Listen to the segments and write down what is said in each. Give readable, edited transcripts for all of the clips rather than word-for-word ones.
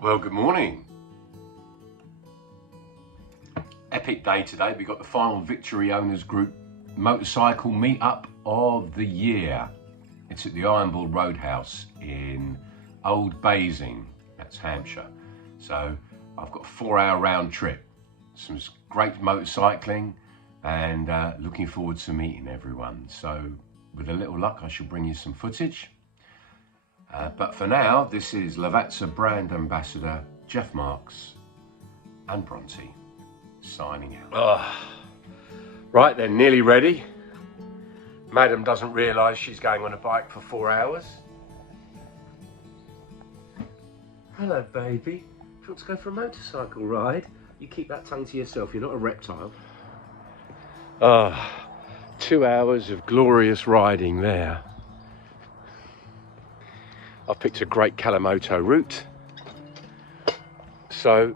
Well, good morning. Epic day today. We've got the final Victory Owners Group motorcycle meetup of the year. It's at the Iron Bull Roadhouse in Old Basing, that's Hampshire. So I've got a 4-hour round trip, some great motorcycling, and looking forward to meeting everyone. So with a little luck, I shall bring you some footage. But for now, this is Lavazza brand ambassador Geoff Marks and Bronte signing out. Right then, nearly ready. Madam doesn't realise she's going on a bike for 4 hours. Hello, baby. Do you want to go for a motorcycle ride? You keep that tongue to yourself, you're not a reptile. 2 hours of glorious riding there. I've picked a great Kalamoto route, so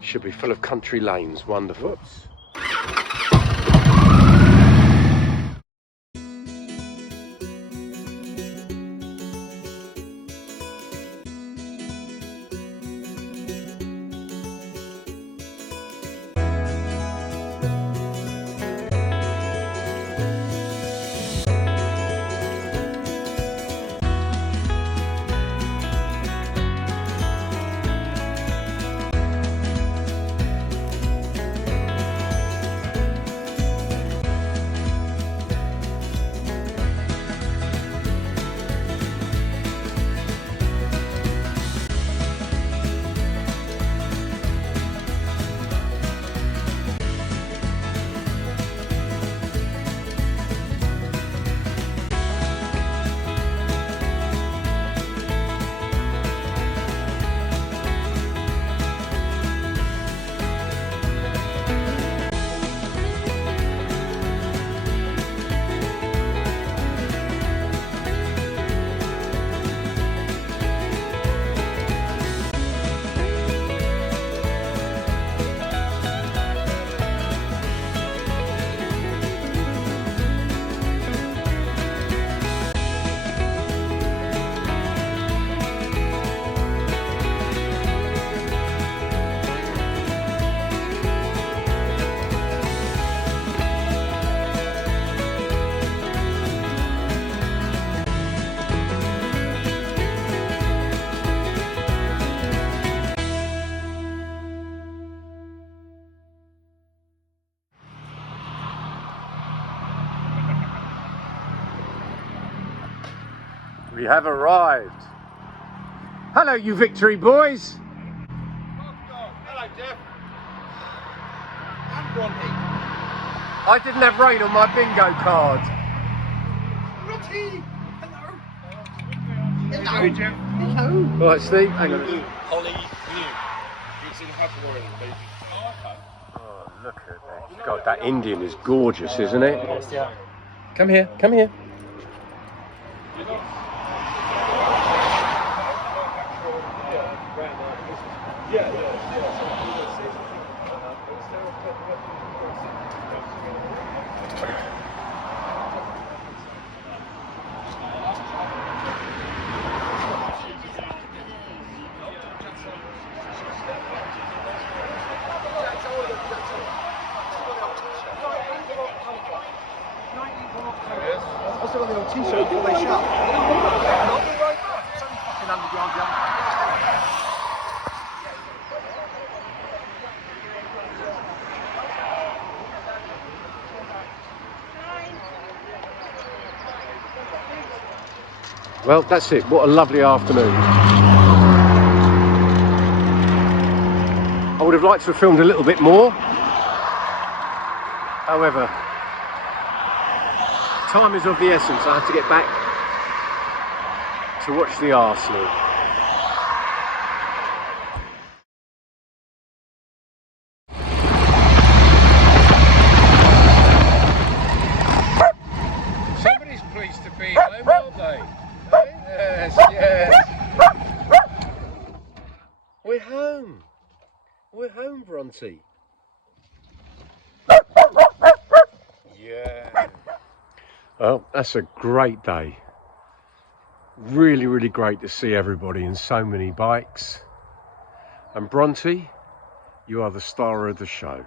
should be full of country lanes. Wonderful. Whoops. We have arrived. Hello, you Victory boys. Hello, Geoff. And Bronte. I didn't have rain on my bingo card. Bronte! Hello. Hello, Geoff. Hello. All right, Steve, hang on. Holly Blue. It's in Hutterworth, baby. Oh, okay. Oh, look at that. God, that Indian is gorgeous, isn't it? Yes, yeah. Come here, come here. I still got the old t-shirt before they shut. It's only fucking underground, Well, that's it. What a lovely afternoon. I would have liked to have filmed a little bit more. However, time is of the essence. I have to get back to watch the Arsenal. Somebody's pleased to be home, aren't they? Yes, yes. We're home. We're home, Bronte. Yeah. Well, that's a great day. Really, really great to see everybody and so many bikes. And Bronte, you are the star of the show.